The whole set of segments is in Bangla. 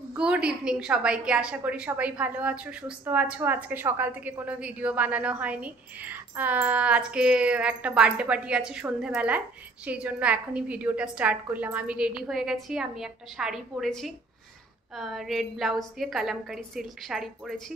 गुड इवनिंग सबाइके आशा करी सबाई भालो आछो सुस्थ आछो। आज के सकाल थेके कोनो भिडियो बानानो हयनि। आज के एकटा बार्थडे पार्टी आछे सन्ध्ये बेलाय, सेई जोन्नो एखोनी भिडियोटा स्टार्ट करलाम। आमी रेडी हये गेছি, आमी एकटा शाड़ी परेছি, रेड ब्लाउज दिए कलमकारी सिल्क शाड़ी परेছি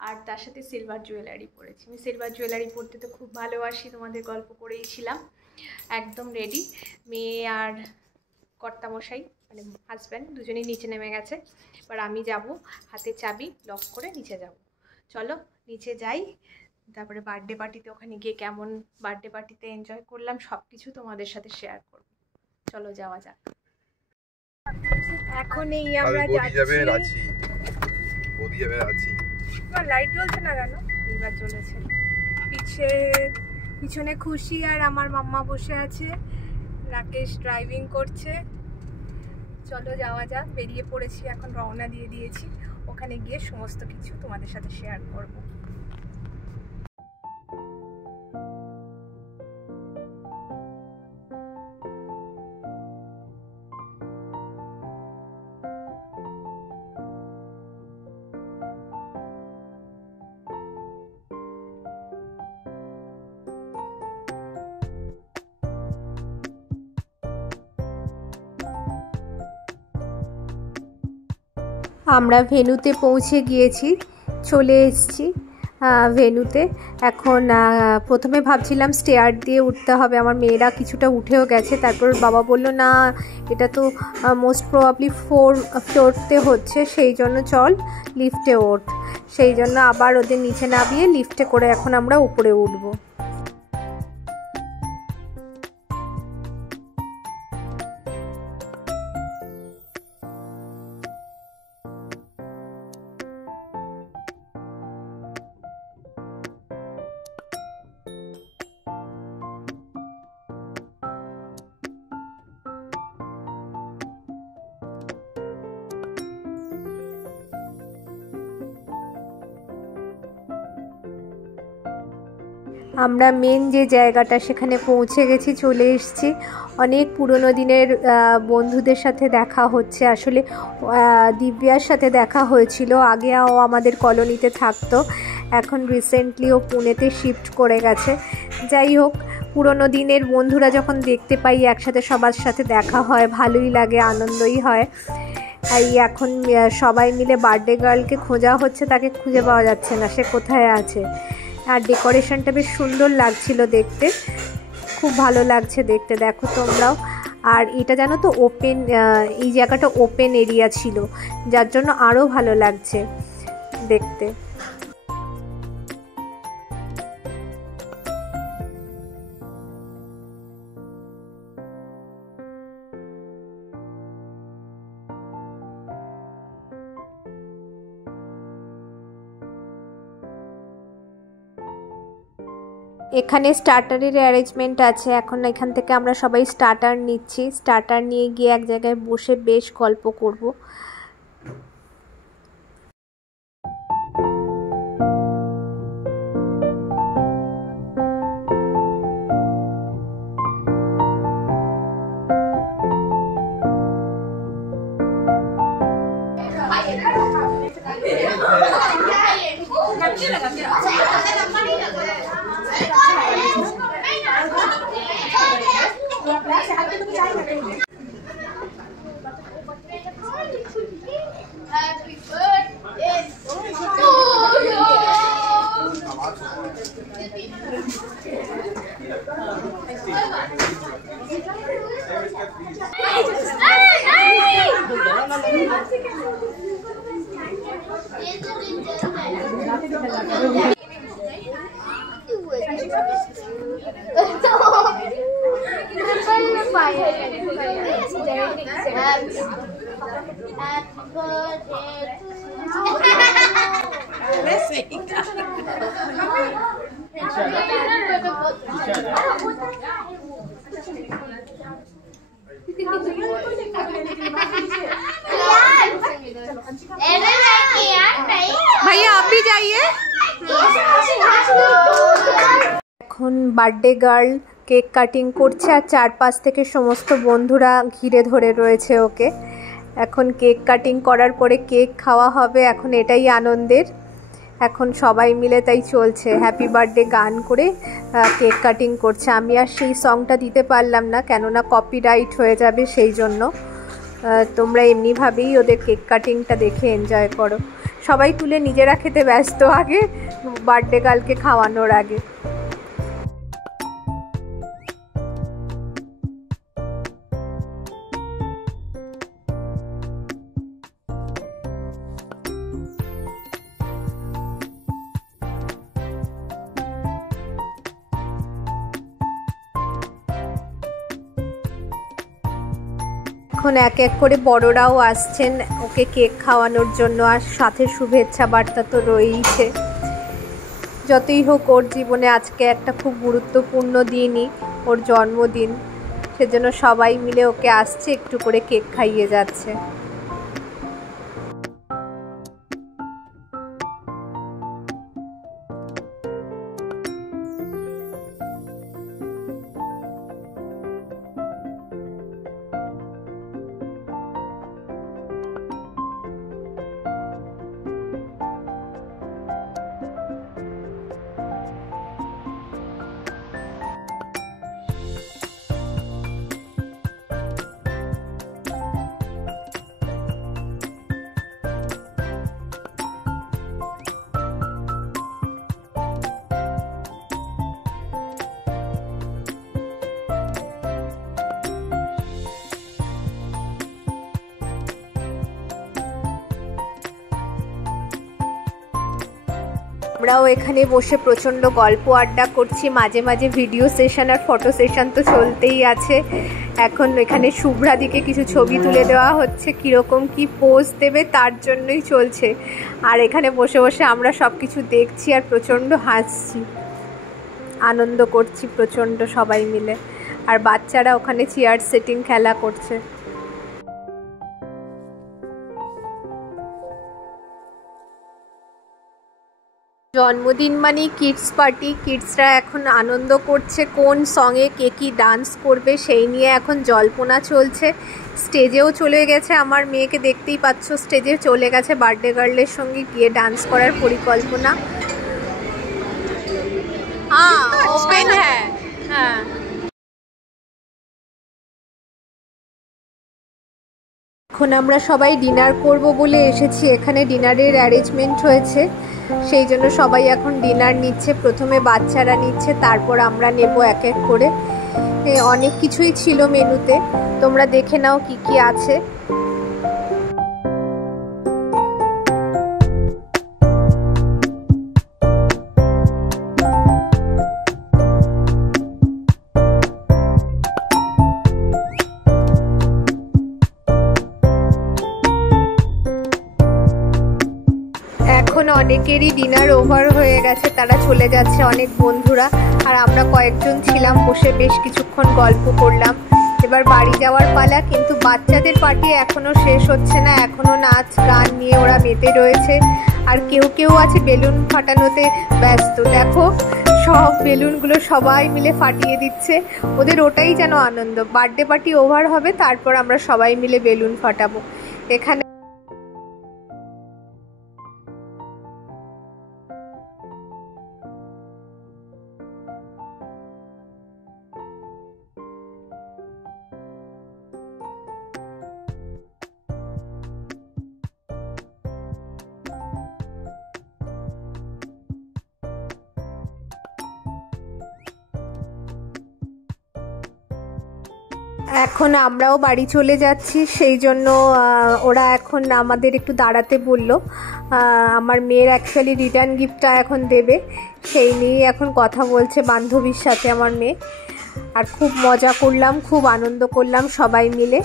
और तार साथे सिलभार जुয়েলারি परेছি। आमी सिलभार जुয়েলারি परते तो खूब भालोबाসি, तोमादेर गल्प करेইছিলাম। एकदम रेडी, मेये और কর্তামশাই মানে হাজব্যান্ড দুজনেই নিচে নেমে গেছে। এবার আমি যাব, হাতে চাবি লক করে নিচে যাব। চলো নিচে যাই, তারপরে বার্থডে পার্টিতে ওখানে গিয়ে কেমন বার্থডে পার্টিতে এনজয় করলাম সব কিছু তোমাদের সাথে শেয়ার করব। চলো যাওয়া যাক। এখন এই আমরা যাচ্ছি বদি যাবে রাঁচি। তোমার লাইট জ্বলছে না কেন? এইবার জ্বলেছে। পিছনে খুশি আর আমার মাম্মা বসে আছে, রাকেশ ড্রাইভিং করছে। চলো যাওয়া যাক, বেরিয়ে পড়েছি, এখন রওনা দিয়ে দিয়েছি। ওখানে গিয়ে সমস্ত কিছু তোমাদের সাথে শেয়ার করব। আমরা ভেন্যুতে পৌঁছে গিয়েছি, চলে এসেছি ভেন্যুতে। এখন প্রথমে ভাবছিলাম স্টেয়ার দিয়ে উঠতে হবে, আমার মেয়েরা কিছুটা উঠেও গেছে। তারপর বাবা বলল না, এটা তো মোস্ট প্রবাবলি 4 ফ্লোরতে হচ্ছে, সেই জন্য চল লিফটে ওঠ। সেই জন্য আবার ওদের নিচে নামিয়ে লিফটে করে এখন আমরা উপরে উঠবো। আমরা মেন যে জায়গাটা সেখানে পৌঁছে গেছি, চলে এসেছি। অনেক পুরনো দিনের বন্ধুদের সাথে দেখা হচ্ছে। আসলে দিব্যার সাথে দেখা হয়েছিল, আগে ও আমাদের কলোনিতে থাকতো, এখন রিসেন্টলি ও পুনেতে শিফট করে গেছে। যাই হোক, পুরনো দিনের বন্ধুরা যখন দেখতে পাই একসাথে সবার সাথে দেখা হয়, ভালোই লাগে, আনন্দই হয়। এই এখন সবাই মিলে বার্থডে গার্লকে খোঁজা হচ্ছে, তাকে খুঁজে পাওয়া যাচ্ছে না, সে কোথায় আছে। আর ডেকোরেশনটা বেশ সুন্দর লাগছিল দেখতে, খুব ভালো লাগছে দেখতে, দেখো তোমরাও। আর এটা জানো তো ওপেন, এই জায়গাটা ওপেন এরিয়া ছিল, যার জন্য আরও ভালো লাগছে দেখতে। এখানে স্টার্টারের অ্যারেঞ্জমেন্ট আছে। এখন এখান থেকে আমরা সবাই স্টার্টার নিচ্ছি, স্টার্টার নিয়ে গিয়ে এক জায়গায় বসে বেশ গল্প করব। भैया आप भी जाइए। এখন বার্থডে গার্ল কেক কাটিং করছে আর চারপাশ থেকে সমস্ত বন্ধুরা ঘিরে ধরে রয়েছে ওকে। এখন কেক কাটিং করার পরে কেক খাওয়া হবে, এখন এটাই আনন্দের। এখন সবাই মিলে তাই চলছে, হ্যাপি বার্থডে গান করে কেক কাটিং করছে। আমি আর সেই সংটা দিতে পারলাম না, কেননা কপিরাইট হয়ে যাবে, সেই জন্য। তোমরা এমনিভাবেই ওদের কেক কাটিংটা দেখে এনজয় করো। সবাই তুলে নিজেরা খেতে ব্যস্ত আগে, বার্থডে গার্লকে খাওয়ানোর আগে। এখন এক এক করে বড়রাও আসছেন ওকে কেক খাওয়ানোর জন্য, আর সাথে শুভেচ্ছা বার্তা তো রয়েইছে। যতই হোক ওর জীবনে আজকে একটা খুব গুরুত্বপূর্ণ দিনই, ওর জন্মদিন, সেজন্য সবাই মিলে ওকে আসছে, একটু করে কেক খাইয়ে যাচ্ছে। আমরাও এখানে বসে প্রচণ্ড গল্প আড্ডা করছি, মাঝে মাঝে ভিডিও সেশন আর ফটো সেশন তো চলতেই আছে। এখন এখানে শুভ্রাদিকে কিছু ছবি তুলে দেওয়া হচ্ছে, কীরকম কি পোজ দেবে তার জন্যই চলছে। আর এখানে বসে বসে আমরা সব কিছু দেখছি আর প্রচণ্ড হাসছি, আনন্দ করছি প্রচণ্ড সবাই মিলে। আর বাচ্চারা ওখানে চেয়ার সেটিং খেলা করছে। জন্মদিন মানে কিডস পার্টি, কিডসরা এখন আনন্দ করছে, কোন সঙে কে কী ডান্স করবে সেই নিয়ে এখন জল্পনা চলছে। স্টেজেও চলে গেছে, আমার মেয়েকে দেখতেই পাচ্ছ, স্টেজে চলে গেছে বার্থডে গার্লের সঙ্গে গিয়ে ডান্স করার পরিকল্পনা। ওপেন হ্যাঁ। এখন আমরা সবাই ডিনার করব বলে এসেছি, এখানে ডিনারের অ্যারেঞ্জমেন্ট হয়েছে, সেই জন্য সবাই এখন ডিনার নিচ্ছে। প্রথমে বাচ্চারা নিচ্ছে, তারপর আমরা নেব এক এক করে। অনেক কিছুই ছিল মেনুতে, তোমরা দেখে নাও কি কি আছে। এখন অনেকেরই ডিনার ওভার হয়ে গেছে, তারা চলে যাচ্ছে অনেক বন্ধুরা, আর আমরা কয়েকজন ছিলাম বসে বেশ কিছুক্ষণ গল্প করলাম। এবার বাড়ি যাওয়ার পালা, কিন্তু বাচ্চাদের পার্টি এখনো শেষ হচ্ছে না, এখনো নাচ গান নিয়ে ওরা মেতে রয়েছে। আর কেউ কেউ আছে বেলুন ফাটানোতে ব্যস্ত, দেখো সব বেলুনগুলো সবাই মিলে ফাটিয়ে দিচ্ছে, ওদের ওটাই যেন আনন্দ। বার্থডে পার্টি ওভার হবে, তারপর আমরা সবাই মিলে বেলুন ফাটাবো এখানে। এখন আমরাও বাড়ি চলে যাচ্ছি, সেই জন্য ওরা এখন আমাদের একটু দাঁড়াতে বললো। আমার মেয়ের অ্যাকচুয়ালি রিটার্ন গিফটটা এখন দেবে, সেই নিয়েই এখন কথা বলছে বান্ধবীর সাথে আমার মেয়ে। আর খুব মজা করলাম, খুব আনন্দ করলাম সবাই মিলে।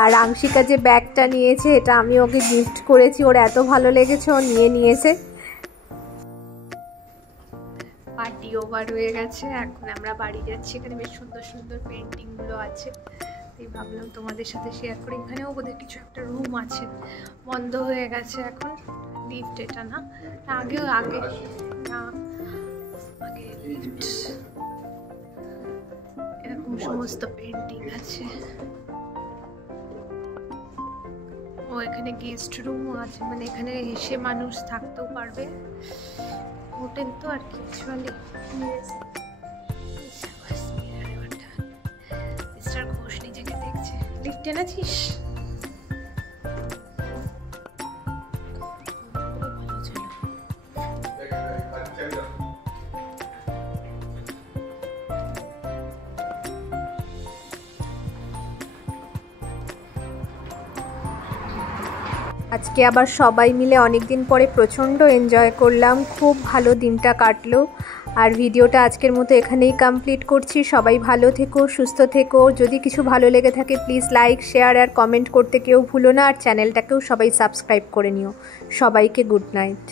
আর আংশিকা যে ব্যাগটা নিয়েছে, এটা আমি ওকে গিফট করেছি, ওর এত ভালো লেগেছে ও নিয়েছে। পার্টি ওভার হয়ে গেছে, এখন আমরা বাড়ি যাচ্ছি। এখানে বেশ সুন্দর সুন্দর পেন্টিংগুলো আছে, তাই ভাবলাম তোমাদের সাথে শেয়ার করি। এখানেও বোধহয় কিছু একটা রুম আছে, বন্ধ হয়ে গেছে এখন, লিফট এটা না, আগে না আগে লিফট। এরকম সমস্ত পেন্টিং আছে। এখানে গেস্ট রুমও আছে, মানে এখানে এসে মানুষ থাকতেও পারবে, হোটেল তো আর কি অ্যাকচুয়ালি। মিস্টার ঘোষ নিজেকে দেখছে। লিফট এনেছিস? আজকে আবার সবাই মিলে অনেক দিন পরে প্রচণ্ড এনজয় করলাম, খুব ভালো দিনটা কাটলো। আর ভিডিওটা আজকের মতো এখানেই কমপ্লিট করছি। সবাই ভালো থেকো, সুস্থ থেকো। যদি কিছু ভালো লেগে থাকে প্লিজ লাইক, শেয়ার আর কমেন্ট করতে কেউ ভুলো না। আর চ্যানেলটাকেও সবাই সাবস্ক্রাইব করে নিও। সবাইকে গুড নাইট।